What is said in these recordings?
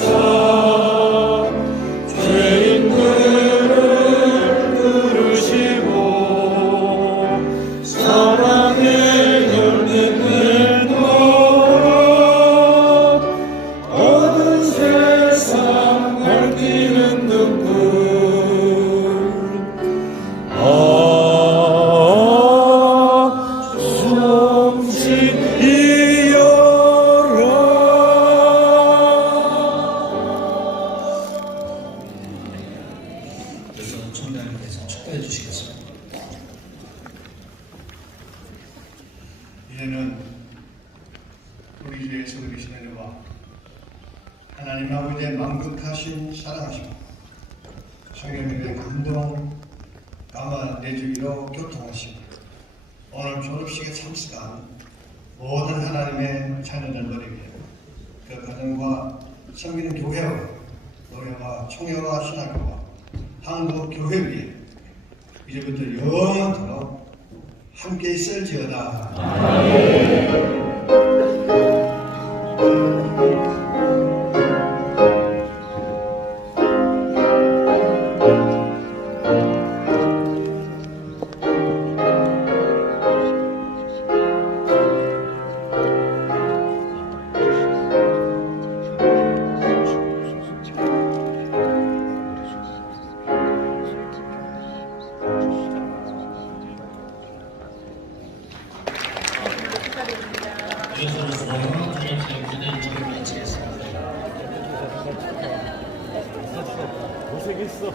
Christ. 성장에 대해서 축하해 주시겠습니다. 이제는 우리 주 예수 그리스도의 은혜와 하나님 아버지의 만극하신 사랑하심 성령님의 감동 감화 내주기로 교통하시고 오늘 졸업식에 참석한 모든 하나님의 자녀들머리에 그 가정과 성기는 교회와 노래와 총회와 신학교와 한국 교회 위에 이제부터 영원토록 함께 있을지어다. 이 것으로서 전염병 인터뷰 마치겠습니다. 고생했어.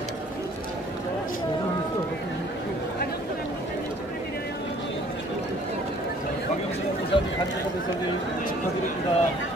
박영수 목사님 간증하면서 축하드립니다.